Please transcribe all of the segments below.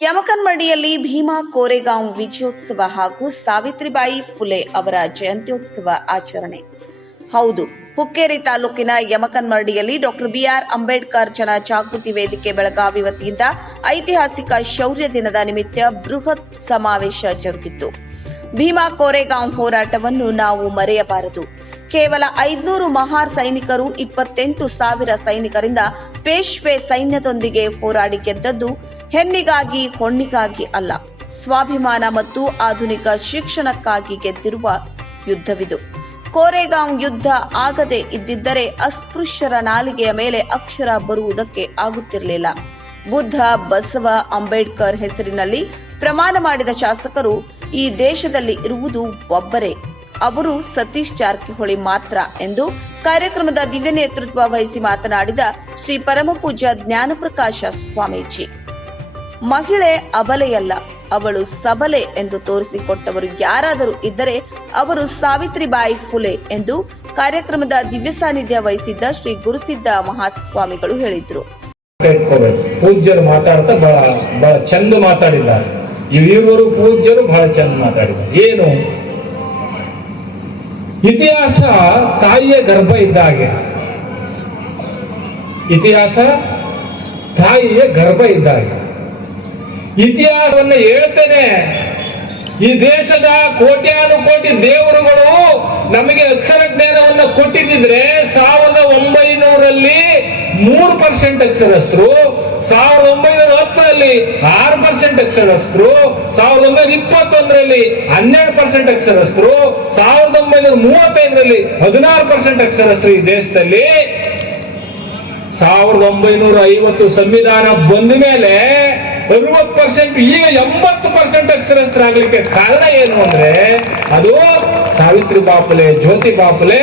ಯಮಕನ್ಮಡಿಯಲ್ಲಿ ಭೀಮಾ ಕೋರೆಗಾಂವ್ ವಿಜಯೋತ್ಸವ ಹಾಗೂ ಸಾವಿತ್ರಿಬಾಯಿ ಫುಲೆ ಅವರ ಜಯಂತ್ಯೋತ್ಸವ ಆಚರಣೆ. ಹೌದು, ಹುಕ್ಕೇರಿ ತಾಲೂಕಿನ ಯಮಕನ್ಮರಡಿಯಲ್ಲಿ ಡಾಕ್ಟರ್ ಬಿಆರ್ ಅಂಬೇಡ್ಕರ್ ಜನ ಜಾಗೃತಿ ವೇದಿಕೆ ಬೆಳಗಾವಿ ವತಿಯಿಂದ ಐತಿಹಾಸಿಕ ಶೌರ್ಯ ದಿನದ ನಿಮಿತ್ತ ಬೃಹತ್ ಸಮಾವೇಶ ಜರುಗಿತು. ಭೀಮಾ ಕೋರೆಗಾಂವ್ ಹೋರಾಟವನ್ನು ನಾವು ಮರೆಯಬಾರದು. ಕೇವಲ ಐದುನೂರು ಮಹಾರ್ ಸೈನಿಕರು, ಇಪ್ಪತ್ತೆಂಟು ಸಾವಿರ ಸೈನಿಕರಿಂದ ಪೇಶ್ವೆ ಸೈನ್ಯದೊಂದಿಗೆ ಹೋರಾಡಿ ಗೆದ್ದದ್ದು ಹೆಣ್ಣಿಗಾಗಿ, ಹೊಣ್ಣಿಗಾಗಿ ಅಲ್ಲ, ಸ್ವಾಭಿಮಾನ ಮತ್ತು ಆಧುನಿಕ ಶಿಕ್ಷಣಕ್ಕಾಗಿ ಗೆದ್ದಿರುವ ಯುದ್ಧವಿದು. ಕೋರೆಗಾಂವ್ ಯುದ್ಧ ಆಗದೆ ಇದ್ದಿದ್ದರೆ ಅಸ್ಪೃಶ್ಯರ ನಾಲಿಗೆಯ ಮೇಲೆ ಅಕ್ಷರ ಬರುವುದಕ್ಕೆ ಆಗುತ್ತಿರಲಿಲ್ಲ. ಬುದ್ಧ ಬಸವ ಅಂಬೇಡ್ಕರ್ ಹೆಸರಿನಲ್ಲಿ ಪ್ರಮಾಣ ಮಾಡಿದ ಶಾಸಕರು ಈ ದೇಶದಲ್ಲಿ ಇರುವುದು ಒಬ್ಬರೇ. ಅವರು ಸತೀಶ್ ಜಾರಕಿಹೊಳಿ ಮಾತ್ರ ಎಂದು ಕಾರ್ಯಕ್ರಮದ ದಿವ್ಯ ನೇತೃತ್ವ ವಹಿಸಿ ಮಾತನಾಡಿದ ಶ್ರೀ ಪರಮಪೂಜ್ಯ ಜ್ಞಾನಪ್ರಕಾಶ ಸ್ವಾಮೀಜಿ. ಮಹಿಳೆ ಅಬಲೆಯಲ್ಲ, ಅವಳು ಸಬಲೆ ಎಂದು ತೋರಿಸಿಕೊಟ್ಟವರು ಯಾರಾದರೂ ಇದ್ದರೆ ಅವರು ಸಾವಿತ್ರಿಬಾಯಿ ಫುಲೆ ಎಂದು ಕಾರ್ಯಕ್ರಮದ ದಿವ್ಯ ಸಾನ್ನಿಧ್ಯ ವಹಿಸಿದ್ದ ಶ್ರೀ ಗುರುಸಿದ್ದ ಮಹಾಸ್ವಾಮಿಗಳು ಹೇಳಿದ್ರು. ಪೂಜ್ಯರು ಮಾತಾಡ್ತಾ ಬಹಳ ಬಹಳ ಚಂದ ಮಾತಾಡಿದ್ದಾರೆ. ಇವರು ಪೂಜ್ಯರು ಬಹಳ ಚಂದ ಮಾತಾಡಿದ್ದಾರೆ. ಏನು? ಇತಿಹಾಸ ತಾಯಿಯ ಗರ್ಭ ಇದ್ದ ಹಾಗೆ. ಇತಿಹಾಸ ತಾಯಿಯ ಗರ್ಭ ಇದ್ದಾಗೆ ಇತಿಹಾಸವನ್ನು ಹೇಳ್ತೇನೆ. ಈ ದೇಶದ ಕೋಟ್ಯಾನು ಕೋಟಿ ದೇವರುಗಳು ನಮಗೆ ಅಕ್ಷರ ಜ್ಞಾನವನ್ನು ಕೊಟ್ಟಿದ್ದಿದ್ರೆ ಸಾವಿರದ ಒಂಬೈನೂರಲ್ಲಿ ಮೂರು ಪರ್ಸೆಂಟ್ ಅಕ್ಷರಸ್ಥರು, ಸಾವಿರದ ಒಂಬೈನೂರ ಹತ್ತರಲ್ಲಿ ಆರು ಪರ್ಸೆಂಟ್ ಅಕ್ಷರಸ್ಥರು, ಸಾವಿರದ ಒಂಬೈನೂರ ಇಪ್ಪತ್ತೊಂದರಲ್ಲಿ ಹನ್ನೆರಡು ಪರ್ಸೆಂಟ್ ಅಕ್ಷರಸ್ಥರು, ಸಾವಿರದ ಒಂಬೈನೂರ ಮೂವತ್ತೈದರಲ್ಲಿ ಹದಿನಾರು ಪರ್ಸೆಂಟ್ ಅಕ್ಷರಸ್ಥರು ಈ ದೇಶದಲ್ಲಿ. ಸಾವಿರದ ಒಂಬೈನೂರ ಐವತ್ತು ಸಂವಿಧಾನ ಬಂದ ಮೇಲೆ ಅರವತ್ತು ಪರ್ಸೆಂಟ್ ಈಗ ಎಂಬತ್ತು ಪರ್ಸೆಂಟ್ ಅಕ್ಷರಸ್ಥರಾಗಲಿಕ್ಕೆ ಕಾರಣ ಏನು ಅಂದ್ರೆ, ಅದು ಸಾವಿತ್ರಿ ಬಾಪುಲೆ, ಜ್ಯೋತಿ ಬಾಪುಲೆ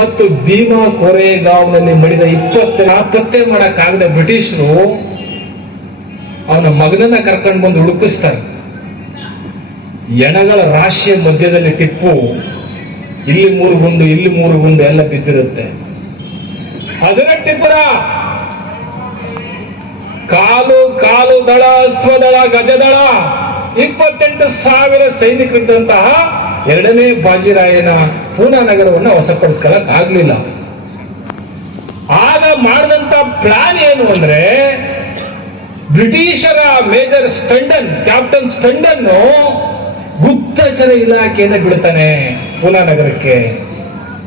ಮತ್ತು ಭೀಮಾ ಕೊರೆಗಾವ್ನಲ್ಲಿ ಮಡಿದ ಇಪ್ಪತ್ತು ಆತ್ಮಹತ್ಯೆ ಮಾಡಕ್ಕಾಗದ ಬ್ರಿಟಿಷರು ಅವನ ಮಗನನ್ನ ಕರ್ಕೊಂಡು ಬಂದು ಹುಡುಕಿಸ್ತಾರೆ. ಎಣಗಳ ರಾಶಿಯ ಮಧ್ಯದಲ್ಲಿ ಟಿಪ್ಪು, ಇಲ್ಲಿ ಮೂರು ಗುಂಡು, ಇಲ್ಲಿ ಮೂರು ಗುಂಡು ಎಲ್ಲ ಬಿದ್ದಿರುತ್ತೆ. ಹದಿನೆಟ್ಟಿಪುರ ಕಾಲು ಕಾಲು ದಳ ಅಶ್ವದಳ ಗಜದಳ, ಇಪ್ಪತ್ತೆಂಟು ಸಾವಿರ ಸೈನಿಕರಿದ್ದಂತಹ ಎರಡನೇ ಬಾಜಿರಾಯನ ಪೂನಾ ನಗರವನ್ನು ವಶಪಡಿಸ್ಕೊಳ್ಳಕ್ ಆಗ್ಲಿಲ್ಲ ಆಗ ಮಾಡಿದಂತ ಪ್ಲಾನ್ ಏನು ಅಂದ್ರೆ, ಬ್ರಿಟಿಷರ ಮೇಜರ್ ಸ್ಟಂಡನ್, ಕ್ಯಾಪ್ಟನ್ ಸ್ಟಂಡನ್ ಗುಪ್ತಚರ ಇಲಾಖೆಯನ್ನು ಬಿಡ್ತಾನೆ ಪೂನಾ ನಗರಕ್ಕೆ.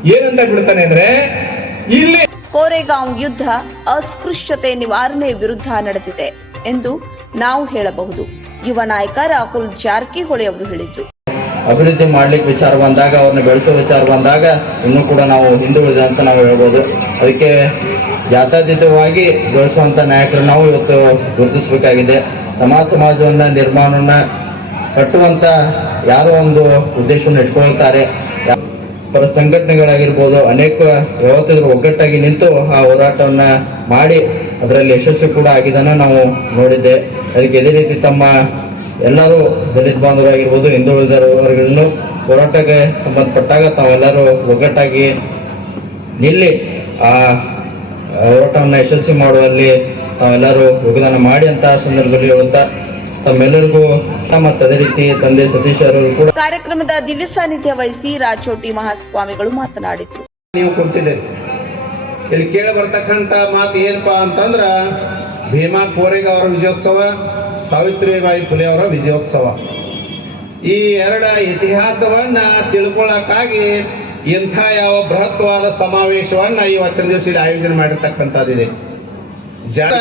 ಏನಂತ ಬಿಡ್ತಾನೆ ಅಂದ್ರೆ, ಇಲ್ಲಿ ಕೋರೆಗಾಂವ್ ಯುದ್ಧ ಅಸ್ಪೃಶ್ಯತೆ ನಿವಾರಣೆ ವಿರುದ್ಧ ನಡೆದಿದೆ ಎಂದು ನಾವು ಹೇಳಬಹುದು. ಯುವ ನಾಯಕ ರಾಹುಲ್ ಜಾರಕಿಹೊಳಿ ಅವರು ಹೇಳಿದರು. ಅಭಿವೃದ್ಧಿ ಮಾಡ್ಲಿಕ್ಕೆ ವಿಚಾರ ಬಂದಾಗ, ಅವ್ರನ್ನ ಬೆಳೆಸೋ ವಿಚಾರ ಬಂದಾಗ ಇನ್ನೂ ಕೂಡ ನಾವು ಹಿಂದುಳಿದ ಅಂತ ನಾವು ಹೇಳ್ಬೋದು. ಅದಕ್ಕೆ ಜಾತ್ಯತೀತವಾಗಿ ಬೆಳೆಸುವಂಥ ನಾಯಕರು ನಾವು ಇವತ್ತು ಗುರುತಿಸಬೇಕಾಗಿದೆ. ಸಮಾಜ ಸಮಾಜವನ್ನ, ನಿರ್ಮಾಣವನ್ನು ಕಟ್ಟುವಂತ ಯಾರೋ ಒಂದು ಉದ್ದೇಶವನ್ನು ಇಟ್ಕೊಳ್ತಾರೆ. ಪರ ಸಂಘಟನೆಗಳಾಗಿರ್ಬೋದು, ಅನೇಕ ಯಾವತ್ತಿದ್ರು ಒಗ್ಗಟ್ಟಾಗಿ ನಿಂತು ಆ ಹೋರಾಟವನ್ನ ಮಾಡಿ ಅದರಲ್ಲಿ ಯಶಸ್ವಿ ಕೂಡ ಆಗಿದ್ದನ್ನ ನಾವು ನೋಡಿದ್ದೆ. ಅದಕ್ಕೆ ಇದೇ ರೀತಿ ತಮ್ಮ ಎಲ್ಲರೂ ದಲಿತ ಬಾಂಧವರಾಗಿರ್ಬೋದು ಹಿಂದುಳಿದ ವರ್ಗಗಳನ್ನು ಹೋರಾಟಕ್ಕೆ ಸಂಬಂಧಪಟ್ಟಾಗ ತಾವೆಲ್ಲರೂ ಒಗ್ಗಟ್ಟಾಗಿ ನಿಲ್ಲಿ ಆ ಹೋರಾಟವನ್ನು ಯಶಸ್ವಿ ಮಾಡುವಲ್ಲಿ ತಾವೆಲ್ಲರೂ ಯೋಗದಾನ ಮಾಡಿ ಅಂತ ಸಂದರ್ಭದಲ್ಲಿ ಹೇಳುತ್ತಾ ತಮ್ಮೆಲ್ಲರಿಗೂ ತಂದೆ ಸತೀಶ್ ಅವರು ಕೂಡ ಕಾರ್ಯಕ್ರಮದ ದಿವ್ಯ ಸಾನ್ನಿಧ್ಯ ವಹಿಸಿ ರಾಚೋಟಿ ಮಹಾಸ್ವಾಮಿಗಳು ಮಾತನಾಡಿದ್ರು. ನೀವು ಕೊಡ್ತಿದೆ. ಇಲ್ಲಿ ಕೇಳಿ ಬರ್ತಕ್ಕಂತ ಮಾತು ಏನಪ್ಪಾ ಅಂತಂದ್ರ ಭೀಮಾ ಕೋರೆಗ ಅವರ ವಿಜಯೋತ್ಸವ ಸಾವಿತ್ರಿಬಾಯಿ ಫುಲೆ ಅವರ ವಿಜಯೋತ್ಸವ. ಈ ಎರಡ ಇತಿಹಾಸವನ್ನ ತಿಳ್ಕೊಳ್ಳಕ್ಕಾಗಿ ಇಂಥ ಯಾವ ಬೃಹತ್ವಾದ ಸಮಾವೇಶವನ್ನ ಇವತ್ತಿನ ದಿವಸ ಇಲ್ಲಿ ಆಯೋಜನೆ ಮಾಡಿರ್ತಕ್ಕಂಥದ್ದಿದೆ. ಜನ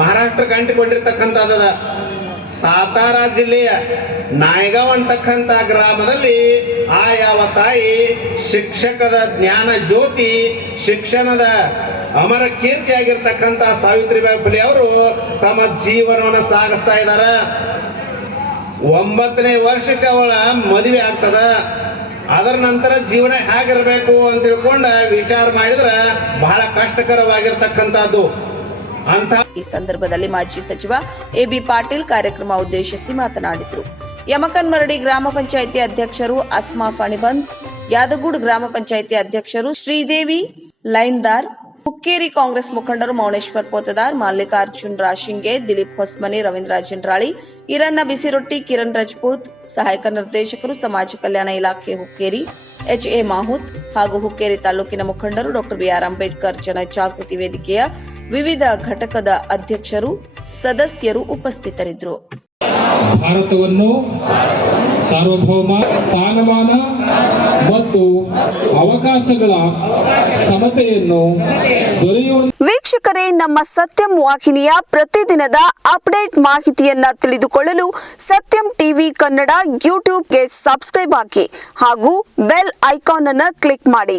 ಮಹಾರಾಷ್ಟ್ರಕ್ಕೆ ಅಂಟಿಕೊಂಡಿರ್ತಕ್ಕಂಥದ್ದದ. ಸಾತಾರ ಜಿಲ್ಲೆಯ ನಾಯ್ಗಾವ್ ಅಂತಕ್ಕಂಥ ಗ್ರಾಮದಲ್ಲಿ ಆ ಯಾವ ತಾಯಿ ಶಿಕ್ಷಕದ ಜ್ಞಾನ ಜ್ಯೋತಿ ಶಿಕ್ಷಣದ ಅಮರ ಕೀರ್ತಿ ಆಗಿರ್ತಕ್ಕಂಥ ಸಾವಿತ್ರಿಬಾಯಿ ಫುಲೆ ಅವರು ತಮ್ಮ ಜೀವನವನ್ನು ಸಾಗಿಸ್ತಾ ಇದ್ದಾರೆ. ಒಂಬತ್ತನೇ ವರ್ಷಕ್ಕೆ ಅವಳ ಮದುವೆ ಆಗ್ತದ. ಅದರ ನಂತರ ಜೀವನ ಹೇಗಿರಬೇಕು ಅಂತ ತಿಳ್ಕೊಂಡ ವಿಚಾರ ಮಾಡಿದ್ರೆ ಬಹಳ ಕಷ್ಟಕರವಾಗಿರ್ತಕ್ಕಂಥದ್ದು. ಈ ಸಂದರ್ಭದಲ್ಲಿ ಮಾಜಿ ಸಚಿವ ಎಬಿ ಪಾಟೀಲ್ ಕಾರ್ಯಕ್ರಮ ಉದ್ದೇಶಿಸಿ ಮಾತನಾಡಿದರು. ಯಮಕನ್ ಮರಡಿ ಗ್ರಾಮ ಪಂಚಾಯಿತಿ ಅಧ್ಯಕ್ಷರು ಅಸ್ಮಾ ಫಣಿಬಂದ್, ಯಾದಗೂಡ್ ಗ್ರಾಮ ಪಂಚಾಯಿತಿ ಅಧ್ಯಕ್ಷರು ಶ್ರೀದೇವಿ, ಲೈನ್ದಾರ್ ಹುಕ್ಕೇರಿ ಕಾಂಗ್ರೆಸ್ ಮುಖಂಡರು ಮೌನೇಶ್ವರ್ ಪೋತದಾರ್, ಮಲ್ಲಿಕಾರ್ಜುನ್ ರಾಶಿಂಗೆ, ದಿಲೀಪ್ ಹೊಸ್ಮನಿ, ರವೀಂದ್ರ ಜಿಂಡ್ರಾಳಿ ಈರಣ್ಣ ಬಿಸಿರೊಟ್ಟಿ, ಕಿರಣ್ ರಜಪೂತ್, ಸಹಾಯಕ ನಿರ್ದೇಶಕರು, ಸಮಾಜ ಕಲ್ಯಾಣ ಇಲಾಖೆ ಹುಕ್ಕೇರಿ ಎಚ್ ಎ ಮಾಹುತ್ ಹಾಗೂ ಹುಕ್ಕೇರಿ ತಾಲೂಕಿನ ಮುಖಂಡರು ಡಾಕ್ಟರ್ ಬಿಆರ್ ಅಂಬೇಡ್ಕರ್ ಜನಜಾಗೃತಿ ವೇದಿಕೆಯ ವಿವಿಧ ಘಟಕದ ಅಧ್ಯಕ್ಷರು, ಸದಸ್ಯರು ಉಪಸ್ಥಿತರಿದ್ದರು. ಭಾರತವನ್ನು ಸಾರ್ವಭೌಮ, ಸ್ಥಾನಮಾನ ಮತ್ತು ಅವಕಾಶಗಳ ಸಮತೆಯನ್ನು ದೊರೆಯುವ ವೀಕ್ಷಕರೇ, ನಮ್ಮ ಸತ್ಯಂ ವಾಹಿನಿಯ ಪ್ರತಿದಿನದ ಅಪ್ಡೇಟ್ ಮಾಹಿತಿಯನ್ನ ತಿಳಿದುಕೊಳ್ಳಲು ಸತ್ಯಂ ಟಿವಿ ಕನ್ನಡ ಯೂಟ್ಯೂಬ್ಗೆ ಸಬ್ಸ್ಕ್ರೈಬ್ ಹಾಕಿ ಹಾಗೂ ಬೆಲ್ ಐಕಾನ್ ಅನ್ನು ಕ್ಲಿಕ್ ಮಾಡಿ.